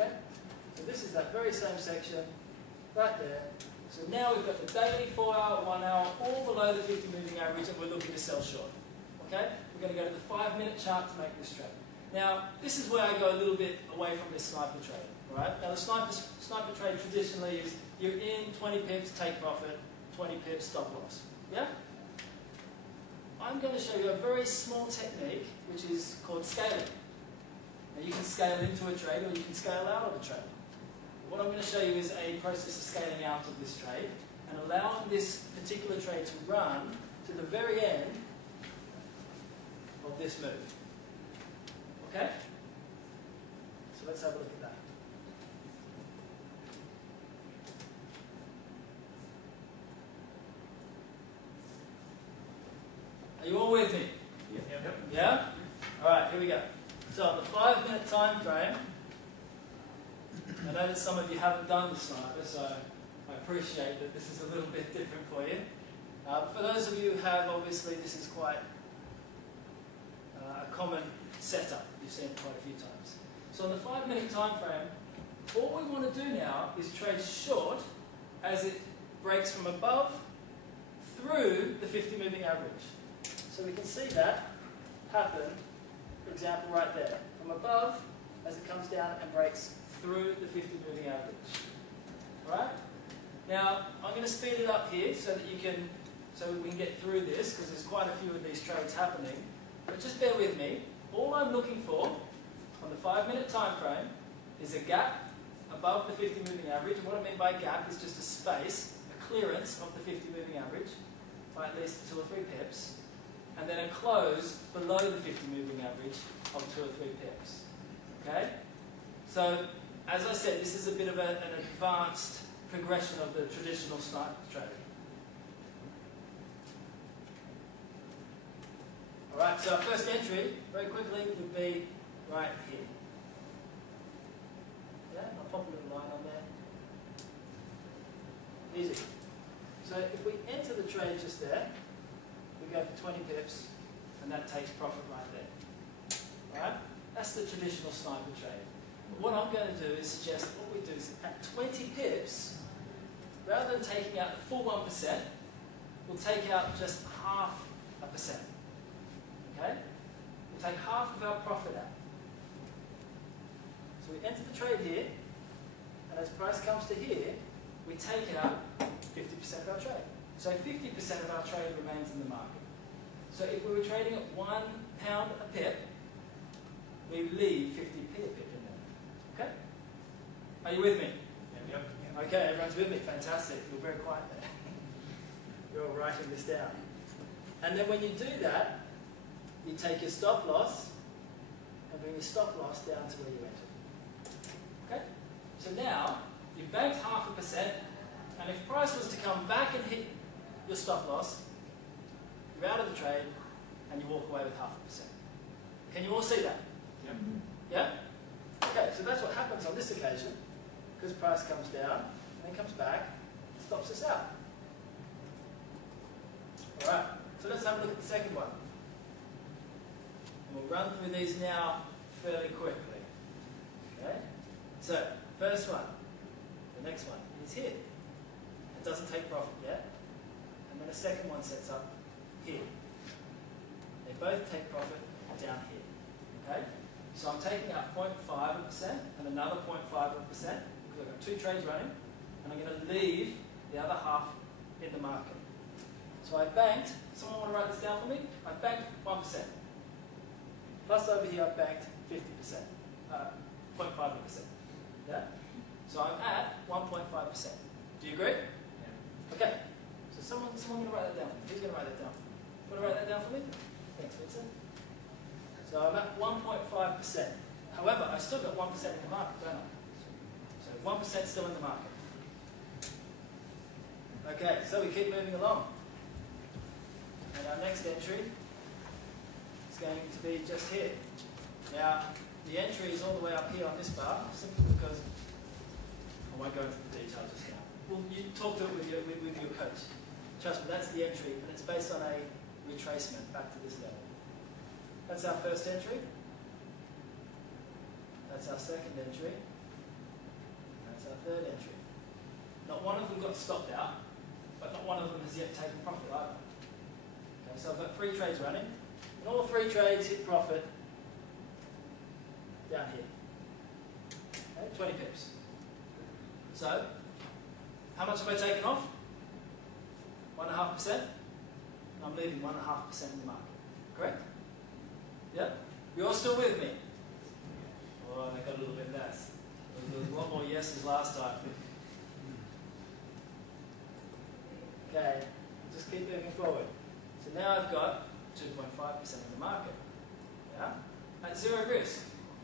Okay? So this is that very same section right there. So now we've got the daily, 4 hour, 1 hour, all below the 50 moving average, and we're looking to sell short. Okay? We're going to go to the 5-minute chart to make this trade. Now, this is where I go a little bit away from this sniper trade. Right? Now, the sniper trade traditionally is you're in 20 pips, take profit, 20 pips, stop loss. Yeah? I'm going to show you a very small technique which is called scaling. Now, you can scale into a trade or you can scale out of a trade. What I'm going to show you is a process of scaling out of this trade and allowing this particular trade to run to the very end of this move. Okay? So let's have a look at that. Are you all with me? Yep. Yeah? Alright, here we go. So on the 5-minute time frame, I know that some of you haven't done the sniper, so I appreciate that this is a little bit different for you. For those of you who have, obviously this is quite a common setup. You've seen it quite a few times. So on the 5-minute time frame, all we want to do now is trade short as it breaks from above through the 50 moving average. So we can see that happen, for example, right there. From above, as it comes down and breaks through the 50 moving average. Right? Now, I'm going to speed it up here so that we can get through this, because there's quite a few of these trades happening. But just bear with me. All I'm looking for on the 5-minute time frame is a gap above the 50 moving average. And what I mean by gap is just a space, a clearance of the 50 moving average by at least 2 or 3 pips. And then a close below the 50 moving average of 2 or 3 pips. Okay? So, as I said, this is a bit of an advanced progression of the traditional sniper trade. Alright, so our first entry, very quickly, would be right here. Yeah, I'll pop a little line on there. Easy. So if we enter the trade just there, we go for 20 pips, and that takes profit right there. Alright? That's the traditional sniper trade. But what I'm going to do is suggest what we do is at 20 pips, rather than taking out the full 1%, we'll take out just 0.5%. Okay? We'll take half of our profit out. So we enter the trade here, and as price comes to here, we take out 50% of our trade. So 50% of our trade remains in the market. So if we were trading at £1 a pip, we leave 50p a pip in there. Okay? Are you with me? Yep. Okay, everyone's with me. Fantastic. You're very quiet there. You're all writing this down. And then when you do that, you take your stop loss and bring your stop loss down to where you entered. Okay? So now, you've banked 0.5%, and if price was to come back and hit your stop loss, you're out of the trade, and you walk away with 0.5%. Can you all see that? Yep. Yeah? Okay, so that's what happens on this occasion, because price comes down, and then comes back, and stops us out. Alright, so let's have a look at the second one. And we'll run through these now fairly quickly. Okay? So, first one, the next one is here. It doesn't take profit yet. And then a second one sets up here. They both take profit down here. Okay? So I'm taking out 0.5% and another 0.5% because I've got 2 trades running, and I'm going to leave the other half in the market. So I banked, someone want to write this down for me? I banked 1%. Plus over here I've banked 50%, 0.5%. Yeah? So I'm at 1.5%. Do you agree? Yeah. Okay. So someone going to write that down. Who's going to write that down? Want to write that down for me? Thanks, Vincent. So I'm at 1.5%. However, I still got 1% in the market, don't I? So 1% still in the market. Okay, so we keep moving along. And our next entry is going to be just here. Now, the entry is all the way up here on this bar, simply because I won't go into the details just now. Well, you talk to it with your coach. Trust me, that's the entry, and it's based on a retracement back to this level. That's our first entry. That's our second entry. our third entry. Not one of them got stopped out, but not one of them has yet taken profit either. Okay, so I've got 3 trades running, and all 3 trades hit profit down here. Okay, 20 pips. So, how much have I taken off? 1.5%. And I'm leaving 1.5% in the market. Correct? Yep. You're all still with me? Oh, they got a little bit less. There was a lot more yeses last time. Okay, just keep moving forward. So now I've got 2.5% in the market. Yeah? At 0 risk,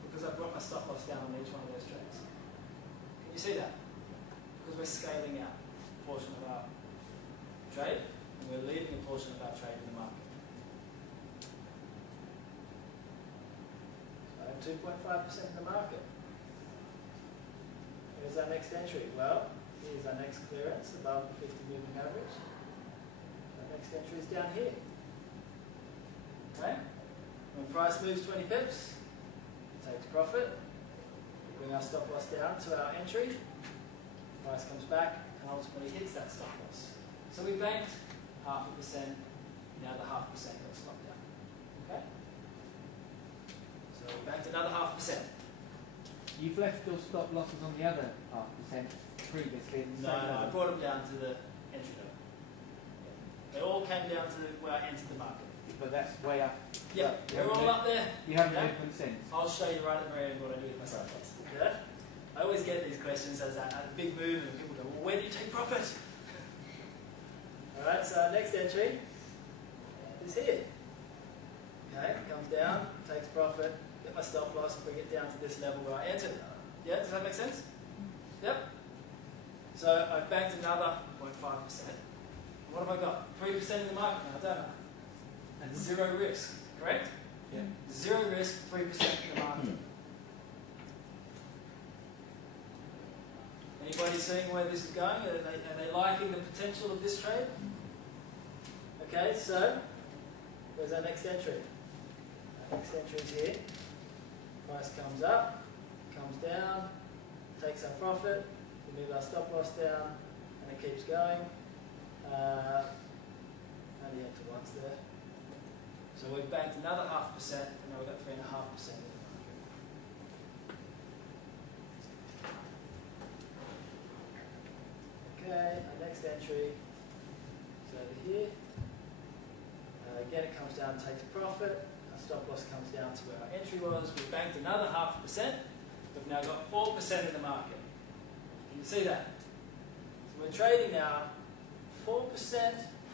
because I've brought my stop loss down on each one of those trades. Can you see that? Because we're scaling out a portion of our trade, and we're leaving a portion of our trade in the market. So 2.5% in the market. Here's our next entry. Well, here's our next clearance above the 50 moving average. Our next entry is down here. Okay? When price moves 20 pips, takes profit. We bring our stop loss down to our entry. Price comes back and ultimately hits that stop loss. So we banked 0.5%, now the 0.5% got stopped out. Okay? So we banked another 0.5%. You've left your stop losses on the other 0.5% previously. No, I brought them down to the entry level. They all came down to where I entered the market. But that's way up. Yeah, they're all up there. You haven't moved them since. I'll show you right at the very end what I do with my stop loss. Yeah? I always get these questions as a big move, and people go, well, where do you take profit? Alright, so our next entry is here. Okay, comes down, takes profit, get my stop loss, bring it down to this level where I entered. Yeah, does that make sense? Yep. So I've banked another 0.5%. What have I got? 3% in the market now, don't I? And 0 risk, correct? Yeah. 0 risk, 3% in the market. Anybody seeing where this is going? Are they liking the potential of this trade? Okay, so where's our next entry? Our next entry is here. Price comes up, comes down, takes our profit, we move our stop loss down, and it keeps going. Only enter once there. So we've banked another 0.5%, and now we've got 3.5% in the market. Okay, our next entry is over here. Again, it comes down, takes profit. Our stop loss comes down to where our entry was. We've banked another 0.5%. We've now got 4% in the market. Can you see that? So we're trading now 4%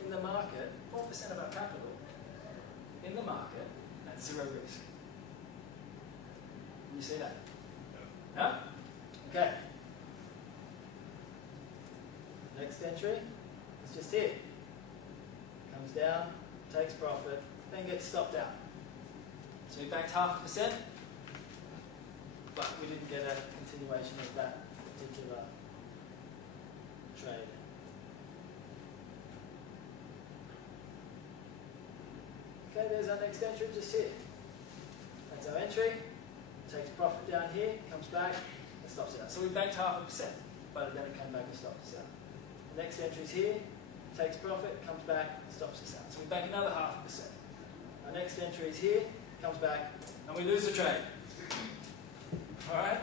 in the market, 4% of our capital in the market at 0 risk. Can you see that? No? Okay. Next entry is just here. Comes down, takes profit, then gets stopped out. So we banked 0.5%, but we didn't get a continuation of that particular trade. Okay, there's our next entry just here. That's our entry. Takes profit down here, comes back, and stops out. So we banked 0.5%, but then it came back and stopped us out. The next entry is here, takes profit, comes back, stops us out. So we bank another 0.5%. Our next entry is here, comes back, and we lose the trade. Alright?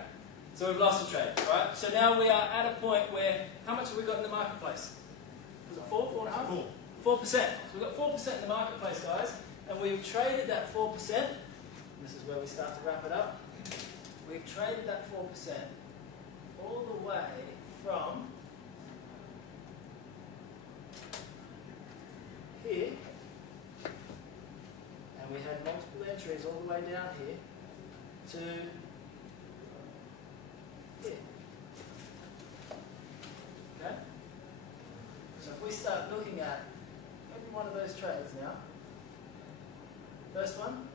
So we've lost the trade. Alright? So now we are at a point where, how much have we got in the marketplace? Was it 4, 4.5? 4%. So we've got 4% in the marketplace, guys, and we've traded that 4%. This is where we start to wrap it up. We've traded that 4% all the way from here, and we had multiple entries all the way down here to here. Okay? So if we start looking at every one of those trades now, first one,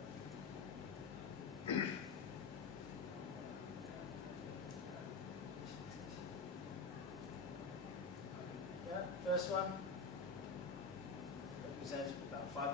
yeah, first one represents about 500.